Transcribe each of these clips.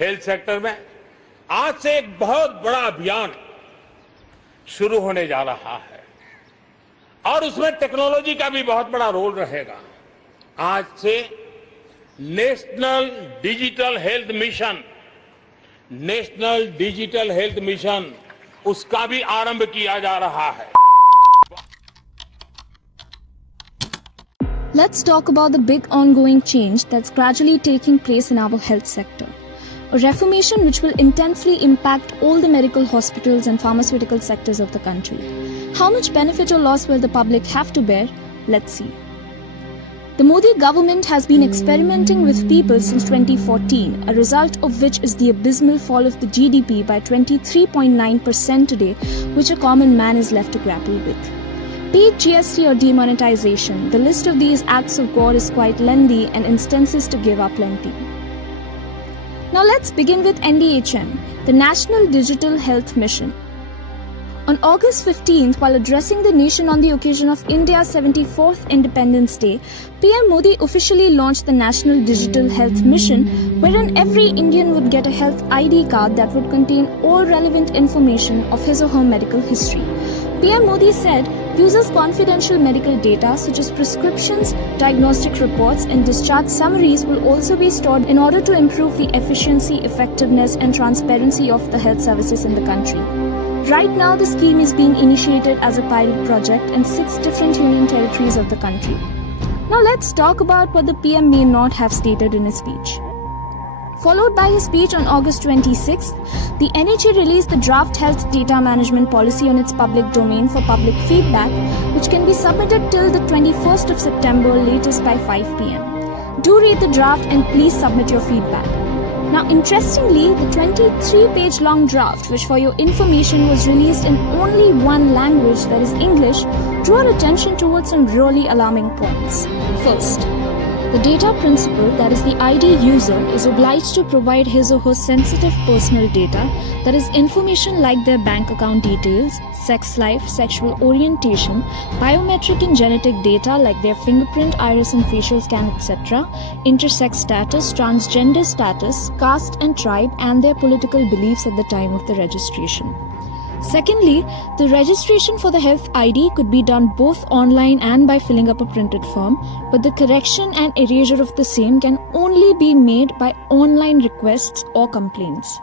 Health sector में आज से एक बहुत बड़ा अभियान शुरू होने जा रहा है और उसमें टेक्नोलॉजी का भी बहुत बड़ा रोल रहेगा। आज से नेशनल डिजिटल हेल्थ मिशन उसका भी आरंभ किया जा रहा है। Let's talk about the big ongoing change that's gradually taking place in our health sector. A reformation which will intensely impact all the medical hospitals and pharmaceutical sectors of the country. How much benefit or loss will the public have to bear? Let's see. The Modi government has been experimenting with people since 2014, a result of which is the abysmal fall of the GDP by 23.9% today, which a common man is left to grapple with. Be it GST or demonetization, the list of these acts of God is quite lengthy and instances to give are plenty. Now let's begin with NDHM, the National Digital Health Mission. On August 15th, while addressing the nation on the occasion of India's 74th Independence Day, PM Modi officially launched the National Digital Health Mission, wherein every Indian would get a health ID card that would contain all relevant information of his or her medical history. PM Modi said, users' confidential medical data such as prescriptions, diagnostic reports and discharge summaries will also be stored in order to improve the efficiency, effectiveness and transparency of the health services in the country. Right now, the scheme is being initiated as a pilot project in 6 different union territories of the country. Now let's talk about what the PM may not have stated in his speech. Followed by his speech on August 26th, the NHA released the draft health data management policy on its public domain for public feedback, which can be submitted till the 21st of September, latest by 5 p.m. Do read the draft and please submit your feedback. Now, interestingly, the 23-page long draft, which for your information was released in only one language, that is English, drew our attention towards some really alarming points. First, the data principal, that is the ID user, is obliged to provide his or her sensitive personal data, that is information like their bank account details, sex life, sexual orientation, biometric and genetic data like their fingerprint, iris and facial scan, etc., intersex status, transgender status, caste and tribe, and their political beliefs at the time of the registration. Secondly, the registration for the health ID could be done both online and by filling up a printed form, but the correction and erasure of the same can only be made by online requests or complaints.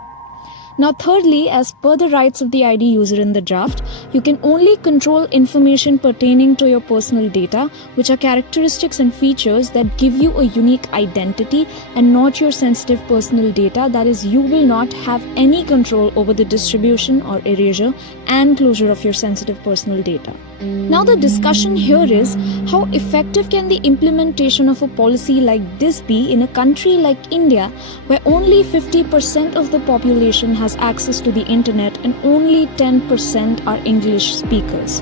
Now thirdly, as per the rights of the ID user in the draft, you can only control information pertaining to your personal data, which are characteristics and features that give you a unique identity and not your sensitive personal data, that is, you will not have any control over the distribution or erasure and closure of your sensitive personal data. Now the discussion here is, how effective can the implementation of a policy like this be in a country like India, where only 50% of the population has access to the internet and only 10% are English speakers?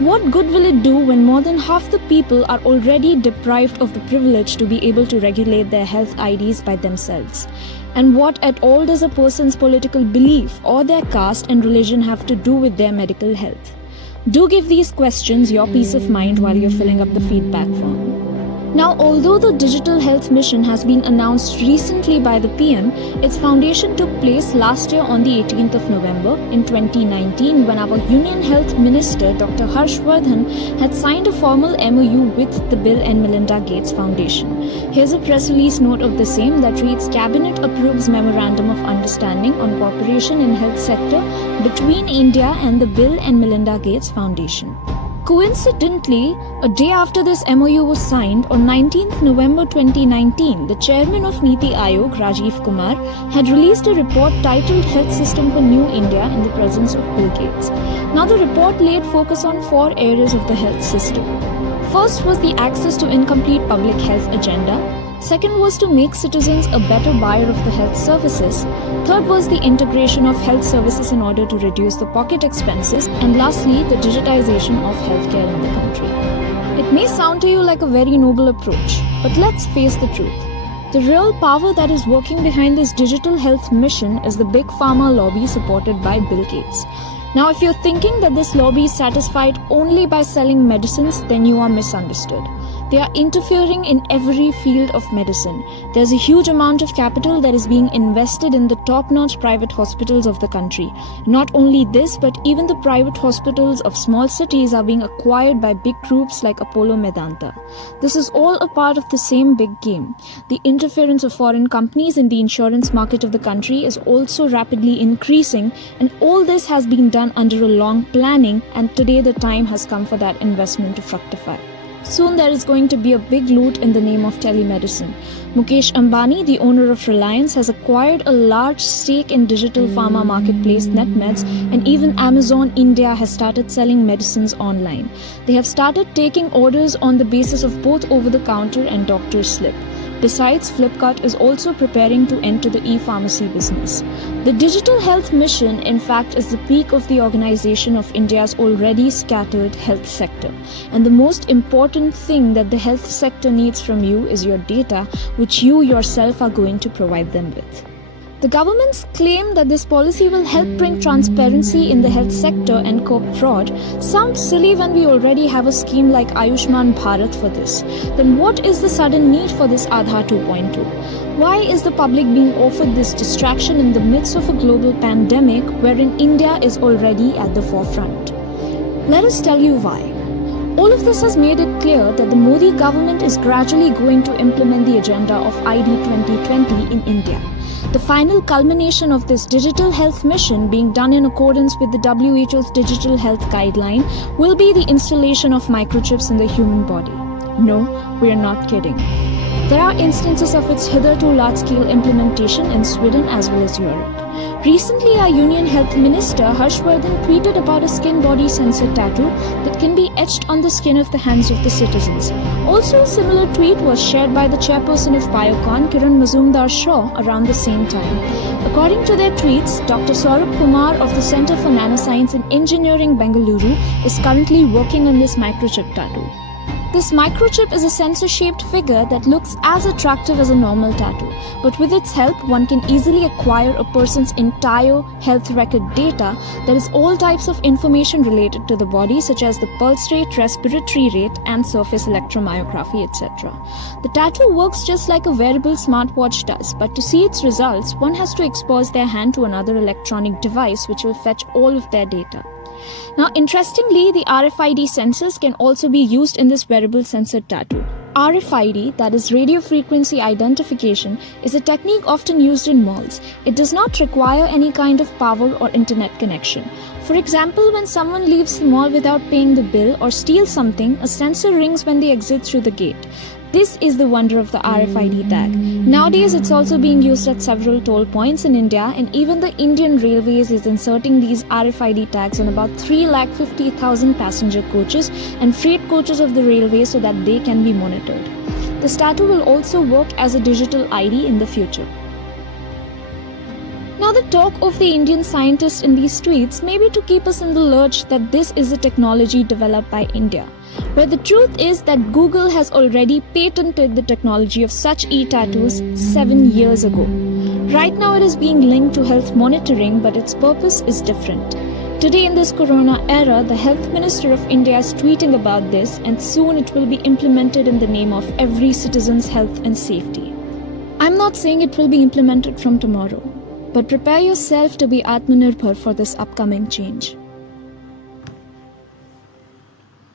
What good will it do when more than half the people are already deprived of the privilege to be able to regulate their health IDs by themselves? And what at all does a person's political belief or their caste and religion have to do with their medical health? Do give these questions your peace of mind while you're filling up the feedback form. Now, although the Digital Health Mission has been announced recently by the PM, its foundation took place last year on the 18th of November in 2019 when our Union Health Minister Dr. Harsh Vardhan had signed a formal MOU with the Bill and Melinda Gates Foundation. Here's a press release note of the same that reads, Cabinet approves Memorandum of Understanding on Cooperation in Health Sector between India and the Bill and Melinda Gates Foundation. Coincidentally, a day after this MOU was signed, on 19th November 2019, the chairman of Niti Aayog, Rajiv Kumar, had released a report titled Health System for New India in the presence of Bill Gates. Now the report laid focus on 4 areas of the health system. First was the access to incomplete public health agenda. Second was to make citizens a better buyer of the health services. Third was the integration of health services in order to reduce the pocket expenses. And lastly, the digitization of healthcare in the country. It may sound to you like a very noble approach, but let's face the truth. The real power that is working behind this digital health mission is the big pharma lobby supported by Bill Gates. Now, if you're thinking that this lobby is satisfied only by selling medicines, then you are misunderstood. They are interfering in every field of medicine. There's a huge amount of capital that is being invested in the top-notch private hospitals of the country. Not only this, but even the private hospitals of small cities are being acquired by big groups like Apollo Medanta. This is all a part of the same big game. The interference of foreign companies in the insurance market of the country is also rapidly increasing, and all this has been done under a long planning, and today the time has come for that investment to fructify. Soon there is going to be a big loot in the name of telemedicine. Mukesh Ambani, the owner of Reliance, has acquired a large stake in digital pharma marketplace NetMeds, and even Amazon India has started selling medicines online. They have started taking orders on the basis of both over-the-counter and doctor's slip. Besides, Flipkart is also preparing to enter the e-pharmacy business. The Digital Health Mission, in fact, is the peak of the organization of India's already scattered health sector. And the most important thing that the health sector needs from you is your data, which you yourself are going to provide them with. The government's claim that this policy will help bring transparency in the health sector and curb fraud sounds silly when we already have a scheme like Ayushman Bharat for this. Then what is the sudden need for this Aadhaar 2.2? Why is the public being offered this distraction in the midst of a global pandemic wherein India is already at the forefront? Let us tell you why. All of this has made it clear that the Modi government is gradually going to implement the agenda of ID 2020 in India. The final culmination of this digital health mission, being done in accordance with the WHO's digital health guideline, will be the installation of microchips in the human body. No, we are not kidding. There are instances of its hitherto large-scale implementation in Sweden as well as Europe. Recently, our Union Health Minister Harshvardhan tweeted about a skin body sensor tattoo that can be etched on the skin of the hands of the citizens. Also, a similar tweet was shared by the chairperson of Biocon, Kiran Mazumdar-Shaw, around the same time. According to their tweets, Dr. Saurabh Kumar of the Center for Nanoscience and Engineering, Bengaluru, is currently working on this microchip tattoo. This microchip is a sensor-shaped figure that looks as attractive as a normal tattoo, but with its help, one can easily acquire a person's entire health record data, that is all types of information related to the body, such as the pulse rate, respiratory rate, and surface electromyography, etc. The tattoo works just like a wearable smartwatch does, but to see its results, one has to expose their hand to another electronic device which will fetch all of their data. Now, interestingly, the RFID sensors can also be used in this wearable sensor tattoo. RFID, that is radio frequency identification, is a technique often used in malls. It does not require any kind of power or internet connection. For example, when someone leaves the mall without paying the bill or steals something, a sensor rings when they exit through the gate. This is the wonder of the RFID tag. Nowadays, it's also being used at several toll points in India, and even the Indian Railways is inserting these RFID tags on about 350,000 passenger coaches and freight coaches of the railway so that they can be monitored. This tattoo will also work as a digital ID in the future. Now, the talk of the Indian scientists in these tweets may be to keep us in the lurch that this is a technology developed by India, where the truth is that Google has already patented the technology of such e-tattoos 7 years ago. Right now it is being linked to health monitoring, but its purpose is different. Today in this corona era, the Health Minister of India is tweeting about this, and soon it will be implemented in the name of every citizen's health and safety. I'm not saying it will be implemented from tomorrow, but prepare yourself to be Atmanirbhar for this upcoming change.